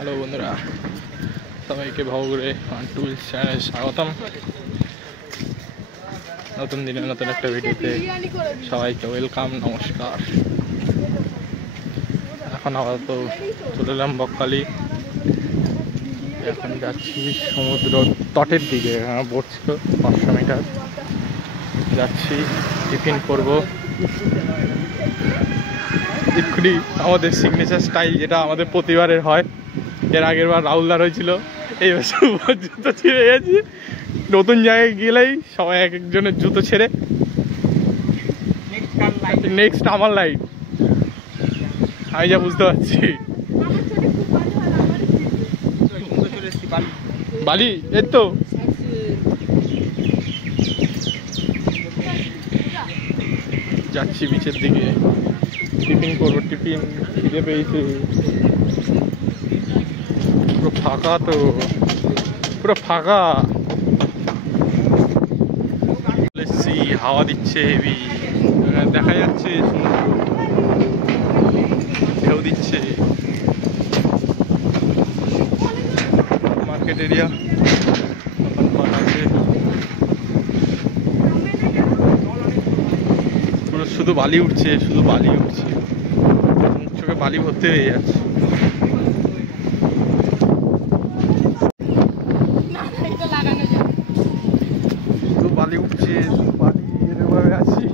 Hello বন্ধুরা, সবাইকে ভবঘুরে tools চ্যানেলে স্বাগতম। নতুন দিনে নতুন একটা ভিডিওতে সবাইকে ওয়েলকাম, নমস্কার। এখন আপাতত চলে এলাম বকখালি। এখন যাচ্ছি সমুদ্র তটের দিকে, বোট ছিল 500 মিটার। যাচ্ছি, টিফিন করবো। এক্ষুনি আমাদের সিগনেচার স্টাইল, যেটা আমাদের প্রতিবারের হয়। এর আগের বার রাহুলদার হয়েছিল, এই বছর জুতো ছিঁড়ে গেছি। নতুন জায়গায় গেলেই সবাই এক একজনের জুতো ছেড়ে নেক্সট আমার লাইফ, আমি যা বুঝতে পারছি। বালি এই তো যাচ্ছি বিচের দিকে, টিফিন করবো। টিফিন খিদে পেয়েছে। পুরো ফাঁকা, তো পুরো ফাঁকা। হাওয়া দিচ্ছে হেভি, দেখা যাচ্ছে ঢেউ দিচ্ছে। মার্কেট এরিয়া আছে, পুরো শুধু বালি উঠছে, শুধু বালি উঠছে। চোখে বালি ভর্তি হয়ে যাচ্ছে। শুধু বালি উঠছে, শুধু বালি। এরভাবে আছি,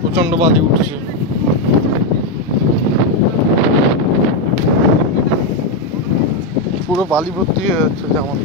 প্রচন্ড বালি উঠছে। পুরো বালি ভর্তি হয়ে যাচ্ছে। যেমন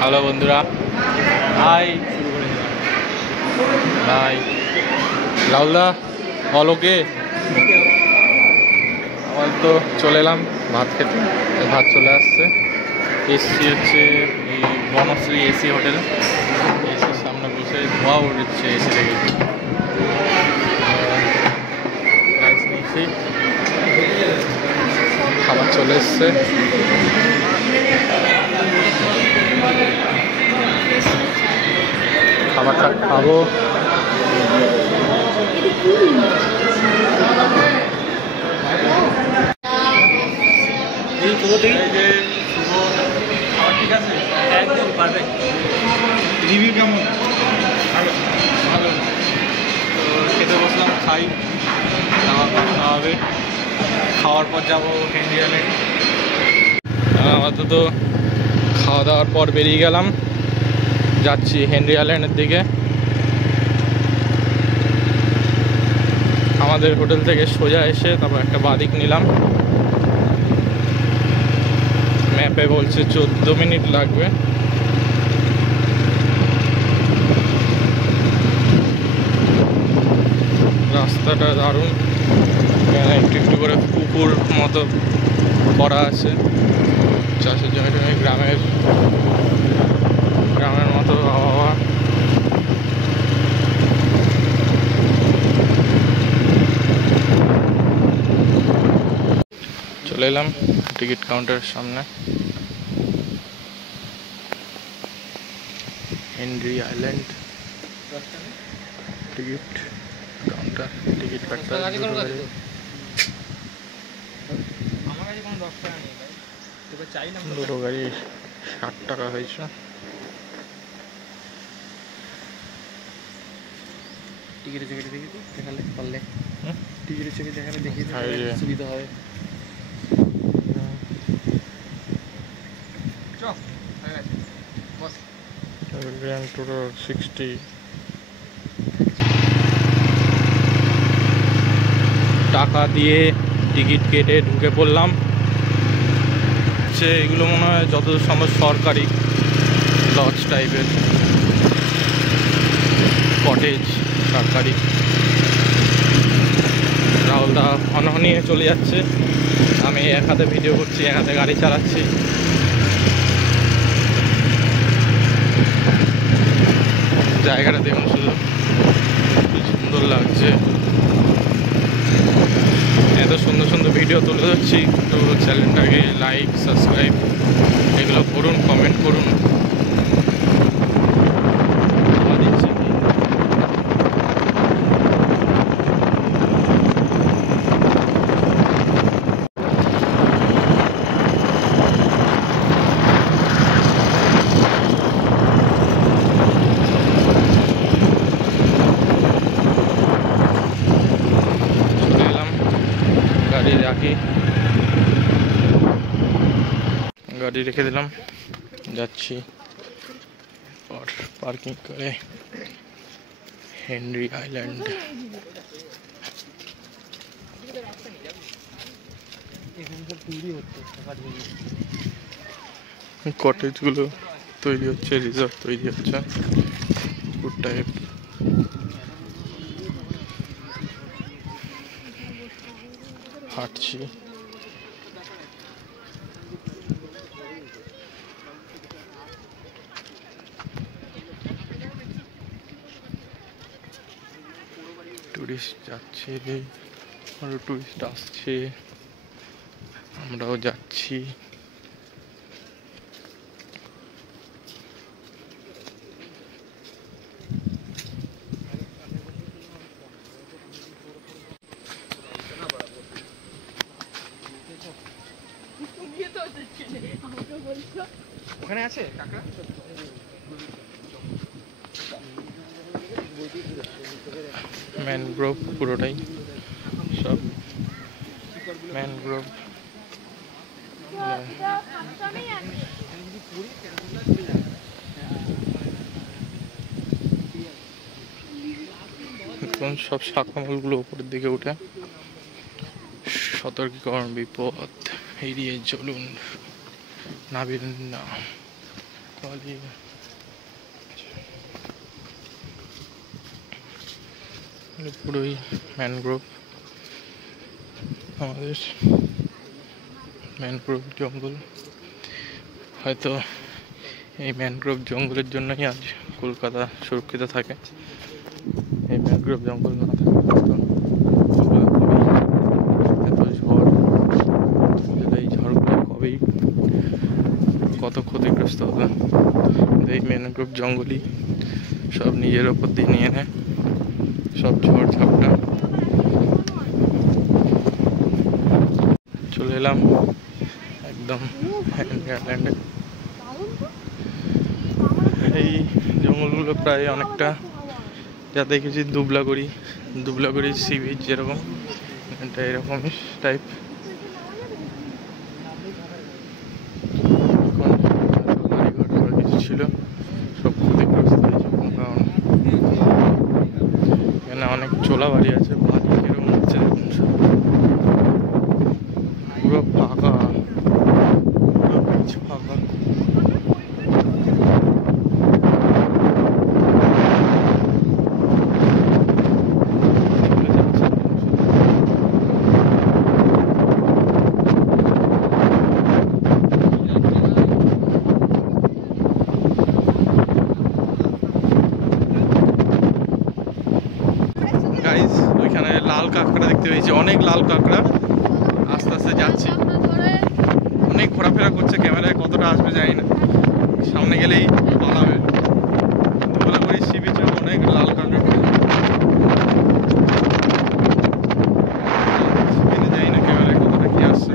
হ্যালো বন্ধুরা, হাই হাই। রাহুলদা অলোকে আমার তো চলে এলাম ভাত খেতে। ভাত চলে আসছে। এসি হচ্ছে এই বনশ্রী এসি হোটেল। এসির সামনে বসে ধোয়া উঠছে এসি থেকে। খাবার চলে এসছে। খাবারটা খাবো। ঠিক আছে, একদম পারফেক্ট। রিভিউ কেমন? ভালো ভালো। তো খেতে বসলাম, খাই। খাওয়া হবে। খাওয়ার পর যাবো হেনরি আইল্যান্ড। আপাতত খাওয়া দাওয়ার পর বেরিয়ে গেলাম, যাচ্ছি হেনরি আইল্যান্ডের দিকে। আমাদের হোটেল থেকে সোজা এসে তারপর একটা বাদিক নিলাম। ম্যাপে বলছে 14 মিনিট লাগবে। রাস্তাটা দারুণ, একটু একটু করে পুকুর মতো করা আছে। চাষের জমি, গ্রামের মতো আবহাওয়া। চলে এলাম টিকিট কাউন্টারের সামনে। Henry island ticket counter. Ticket কাটতে আমার কাছে কোনো 10 টাকা নেই ভাই, তোকে চাইলাম। দুটো গাড়ি 60 টাকা হয়েছে। টিকিটের ছবি দেখালে পারলে, টিকিটের ছবি দেখালে দেখিয়ে সুবিধা হবে। Grand total 60। টাকা দিয়ে টিকিট কেটে ঢুকে পড়লাম। এগুলো মনে হয় যতদূর সম্ভব সরকারি লজ টাইপের, কটেজ সরকারি। রাহুলদা হন নিয়ে চলে যাচ্ছে, আমি এক হাতে ভিডিও করছি, এক হাতে গাড়ি চালাচ্ছি। জায়গাটা দেখুন শুধু, কি সুন্দর। সুন্দর লাগছে। এত সুন্দর সুন্দর ভিডিও তুলে ধরছি, তো চ্যানেলটাকে লাইক সাবস্ক্রাইব এগুলো করুন, কমেন্ট করুন। গাড়ি রেখে দিলাম, যাচ্ছি পার্কিং করে হেনরি আইল্যান্ড। কটেজগুলো তৈরি হচ্ছে, রিসর্ট তৈরি হচ্ছে ফুড টাইপ। হাঁটছি, টুরিস্ট যাচ্ছে, আরো টুরিস্ট আসছে, আমরাও যাচ্ছি। ওখানে আছে কাকা, ম্যানগ্রোভ পুরোটাই, সব ম্যানগ্রোভ। সব শাখামূলগুলো উপরের দিকে উঠে। সতর্কীকরণ, বিপদ এড়িয়ে চলুন, নাবিন না। পুরোই ম্যানগ্রোভ, আমাদের ম্যানগ্রোভ জঙ্গল। হয়তো এই ম্যানগ্রোভ জঙ্গলের জন্যই আজ কলকাতা সুরক্ষিত থাকে। এই ম্যানগ্রোভ জঙ্গল না থাকলে এত ঝড়, এই ঝড়গুলো কবেই কত ক্ষতিগ্রস্ত হবে। এই ম্যানগ্রোভ জঙ্গলই সব নিজের ওপর দিয়ে নিয়ে নেয়, সব ঝড় ঝাপটা। চলে এলাম একদম হেনরি আইল্যান্ডে। এই জঙ্গলগুলো প্রায় অনেকটা যা দেখেছি দুবলাগড়ি সি বিচ যেরকম, এটা এরকমই টাইপ। বাড়িঘর কিছু ছিল, সব ক্ষতিগ্রস্ত হয়েছে, কারণ এখানে অনেক চোলা বাড়ি আছে। বাড়ি এরকম হচ্ছে দেখুন, পুরো ফাঁকা, পুরো বিচ ফাঁকা। ওইখানে লাল কাঁকড়া দেখতে পেয়েছি, অনেক লাল কাঁকড়া। আস্তে আস্তে যাচ্ছি, অনেক ঘোরাফেরা করছে, ক্যামেরায় কতটা আসবে জানি না, সামনে গেলেই পালাবে। দুবলাগড়ি সি বিচে অনেক লাল কাঁকড়া, জানি না ক্যামেরায় কতটা কি আসছে।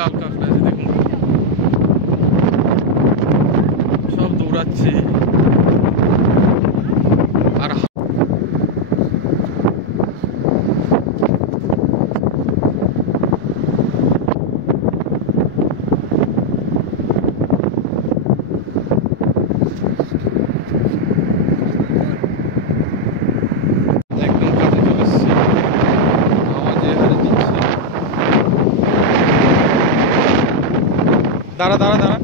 লাল কাঁকড়া আছে দেখুন, সব দৌড়াচ্ছে। আর একদম কাছে চলে এসেছি, আওয়াজে হারে দিচ্ছে। দাঁড়া দাঁড়া দাঁড়া,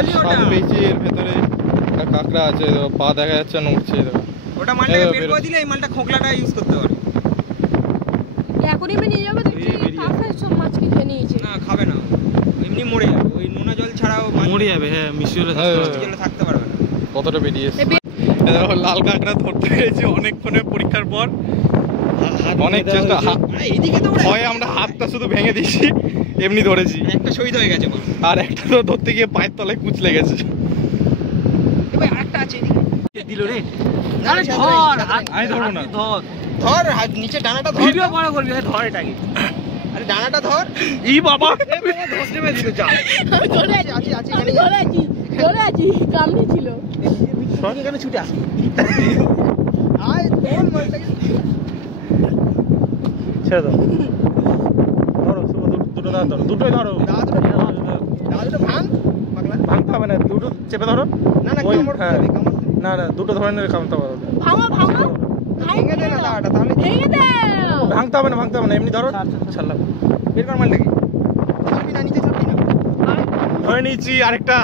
একটা শ্বাস পেয়েছি, এর ভেতরে একটা কাঁকড়া আছে, পা দেখা যাচ্ছে নড়ছে। ওটা মালটা বের করে দিলে এই মালটা খোকলাটা ইউজ করতে পারে। এখনই আমি নিয়ে যাবো, দেখছি কাঁকড়া সব মাছ কি খেয়ে নিয়েছে। না খাবে না, এমনি মরে যাবে। ওই নোনা জল ছাড়াও মরে যাবে। হ্যাঁ, মিষ্টি জলে থাকতে পারবে না। কতটা বেরিয়েছে লাল কাঁকড়া ধরতে পেরেছি অনেকক্ষণের পরীক্ষার পর। অনেক চেষ্টা, হয় আমরা হাতটা শুধু ভেঙে দিয়েছি, এমনি ধরেছি। একটা শহীদ হয়ে গেছে আর একটা তো ধরতে গিয়ে পায়ের তলায় কুচলে গেছে। এবার আরেকটা আছে এদিকে দিল রে। আরে ধর, আমি ধরবো না। ধর হাত নিচে, ডানাটা ধর। ভিডিও বড় করবি, ধর এটাকে। আরে ডানাটা ধর। ই বাবা, ধরতে মে দিল। যা ধরে আছি, আমি ধরে আছি, কামড়ে ছিল। সঙ্গে কেন ছুটে আসি? আয় ধর মালটাকে, ছেড়ে দাও। ধরো শুভ, দুটো দাও, ধরো দুটোই ধরো। দাদুটা ভাঙ, পাগলা ভাঙতে হবে না, দুটো চেপে ধরো। না না না না, দুটো ধরে নিলে কামড়তে হবে। ভাঙো ভেঙে দে না দাঁড়াটা, তাহলে ভেঙে দে। ভাঙতে হবে না, এমনি ধরো। ছাড়লাম, বের কর মালটাকে। ছাড়বি না, নিচে ছাড়বি না। ধরে নিয়েছি আরেকটা।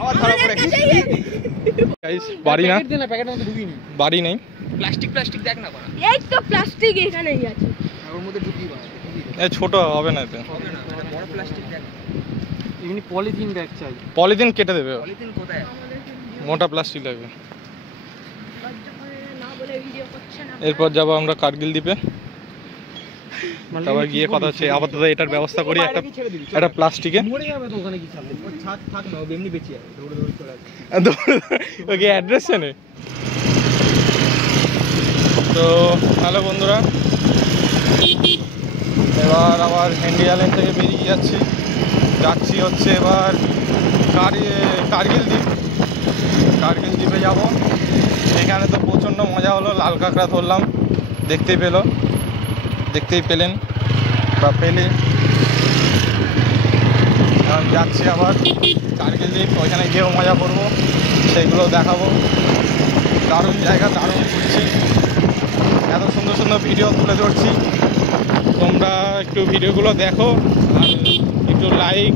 আবার ধরা পড়ে গেছে। বাড়ি না, প্যাকেটের মধ্যে ঢুকিনি। বাড়ি নেই। প্লাস্টিক দেখ না করা। এই তো প্লাস্টিক এখানেই আছে, ওর মধ্যে ঢুকিয়ে দাও। এ ছোট হবে না, এতে হবে না, এটা বড় প্লাস্টিক দেখ। এমনি পলিথিন ব্যাগ চাই। পলিথিন কেটে দেবে, পলিথিন কোথায়? মোটা প্লাস্টিক লাগবে। না বলে ভিডিও করছে না। এরপর যাবো আমরা কার্গিল দ্বীপে, তারপর গিয়ে কথা হচ্ছে। আপাতত এটার ব্যবস্থা করি একটা প্লাস্টিকে। মরে যাবে তো ওখানে, কি ছাড়বে? ও থাক না, ও এমনি বেঁচে যাবে। দৌড়ে চলে আসবে। ওকে অ্যাড্রেস জানে তো। হ্যালো বন্ধুরা, এবার আবার হেনরি আইল্যান্ড থেকে বেরিয়ে যাচ্ছি হচ্ছে এবার কার্গিল দ্বীপে যাব। এখানে তো প্রচণ্ড মজা হলো, লাল কাঁকড়া ধরলাম, দেখতেই পেলেন বা পেলে। এখন যাচ্ছি আবার কার্গিল দ্বীপ, ওইখানে গিয়েও মজা করবো, সেগুলো দেখাবো। দারুণ জায়গা, দারুণ ঘুরছি, এত সুন্দর সুন্দর ভিডিও তুলে ধরছি। তোমরা একটু ভিডিওগুলো দেখো, আর একটু লাইক,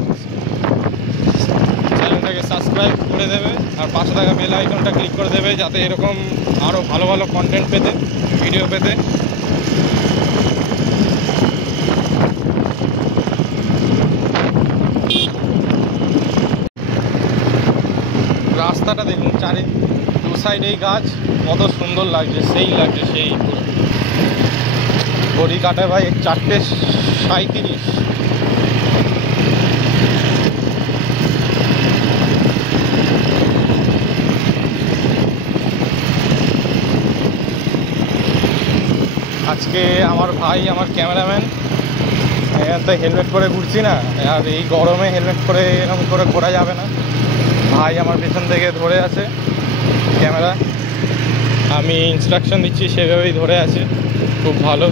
চ্যানেলটাকে সাবস্ক্রাইব করে দেবে, আর পাশে থাকা বেল আইকনটা ক্লিক করে দেবে, যাতে এরকম আরও ভালো ভালো কন্টেন্ট পেতে, ভিডিও পেতে। রাস্তাটা দেখুন, দু সাইডেই গাছ, কত সুন্দর লাগছে, সেই ঘড়ি কাটে ভাই 4:37। আজকে আমার ভাই, আমার ক্যামেরাম্যান, তো হেলমেট পরে ঘুরছি না, আর এই গরমে হেলমেট পরে এরকম করে ঘোরা যাবে না। ভাই আমার পেছন থেকে ধরে আছে ক্যামেরা, আমি ইনস্ট্রাকশন দিচ্ছি, সেভাবেই ধরে আছে, খুব ভালো।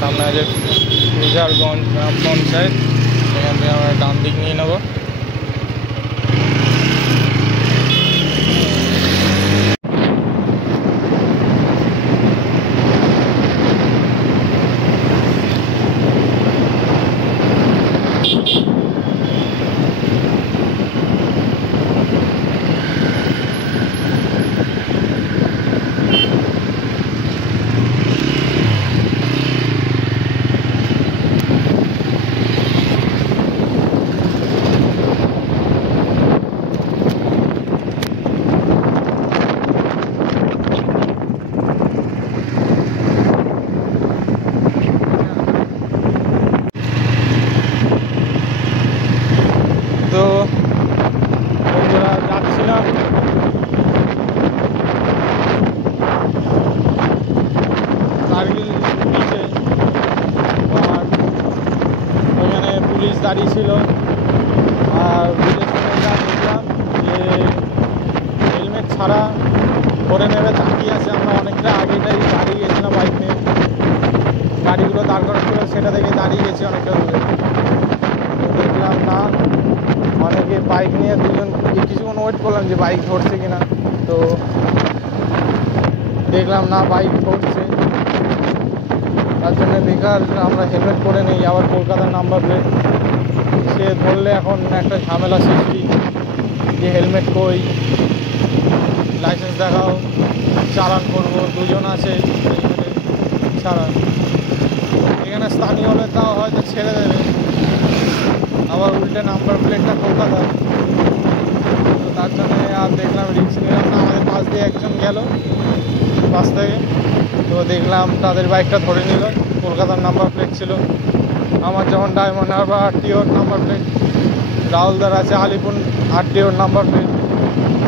সামনে আছে ফ্রিজারগঞ্জ গ্রাম পঞ্চায়েত, সেখান থেকে আমরা ডান দিক নিয়ে নেবো। তো বন্ধুরা, যাচ্ছিলাম কার্গিল বিচে, আর ওখানে পুলিশ দাঁড়িয়ে ছিল, আর বিচের সঙ্গে যা দেখলাম যে হেলমেট ছাড়া করে নেবে তাকিয়ে আছে। আমরা অনেকটা আগেটাই দাঁড়িয়ে গেছিলাম বাইক নিয়ে, গাড়িগুলো দাঁড় করা ছিল, সেটা দেখে দাঁড়িয়ে গেছি অনেকটা দূরে। দেখলাম না, অনেকে বাইক নিয়ে দুজন কিছুক্ষণ ওয়েট করলাম যে বাইক ধরছে কিনা, তো দেখলাম না বাইক ধরছে। তার জন্য বেকার আমরা হেলমেট পরে নেই, আবার কলকাতার নাম্বার প্লেট, সে ধরলে এখন একটা ঝামেলা সৃষ্টি যে হেলমেট কই, লাইসেন্স দেখাও, চালান করবো, দুজন আছে চালান। এখানে স্থানীয় হলে তাও হয়তো ছেড়ে দেবে, আবার উল্টে নাম্বার প্লেটটা কলকাতা, তো তার জন্যে আর দেখলাম রিস্ক নিলাম না। আমাদের পাশ দিয়ে একজন গেল পাশ থেকে, তো দেখলাম তাদের বাইকটা ধরে নিল, কলকাতার নাম্বার প্লেট ছিল। আমার যেমন ডায়মন্ড হারবার আরটিওর নাম্বার প্লেট, রাহুলদার আছে আলিপুর আরটিওর নাম্বার প্লেট,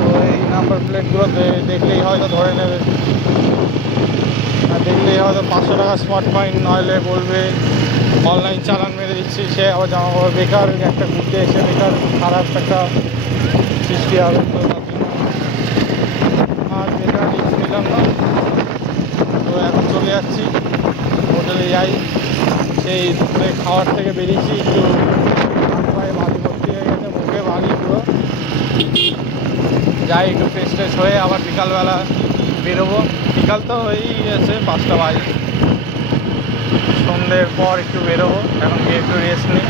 তো এই নাম্বার প্লেটগুলো দেখলেই হয়তো ধরে নেবে, আর দেখলেই হয়তো 500 টাকা স্পট ফাইন, নইলে বলবে অনলাইন চালান মেরে দিচ্ছি। সে আবার জামা কাপড় বেকার একটা ঘুরতে এসে বেকার খারাপ একটা সৃষ্টি হবে, তো তার জন্য আর বেকার রিস্ক নিলাম না। তো এখন চলে যাচ্ছি হোটেলে যাই। সেই দুপুরে খাওয়ার থেকে বেরিয়েছি, একটু হাতে পায়ে বালি ভর্তি হয়ে গেছে, মুখে বালি পুরো। যাই একটু ফ্রেশ ট্রেশ হয়ে আবার বিকালবেলা বেরোবো। বিকাল তো হয়েই গেছে, 5টা বাজে, সন্ধ্যের পর একটু বেরোবো। এখন গিয়ে একটু রেস্ট নিই,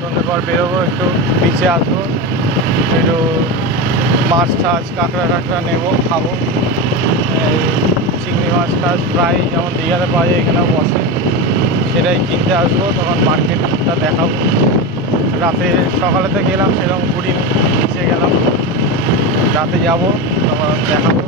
সন্ধ্যের পর বেরোবো, একটু বিচে আসবো, একটু মাছ টাছ কাঁকড়া টাকড়া নেবো, খাবো। চিংড়ি মাছ টাছ প্রায় যেমন দীঘাতে পাওয়া যায় এখানেও বসে, সেটাই কিনতে আসবো, তখন মার্কেটটা দেখাবো। রাতে সকালেতে গেলাম সেরকম ঘুরিনি, নিচে গেলাম, রাতে যাবো তখন দেখাবো।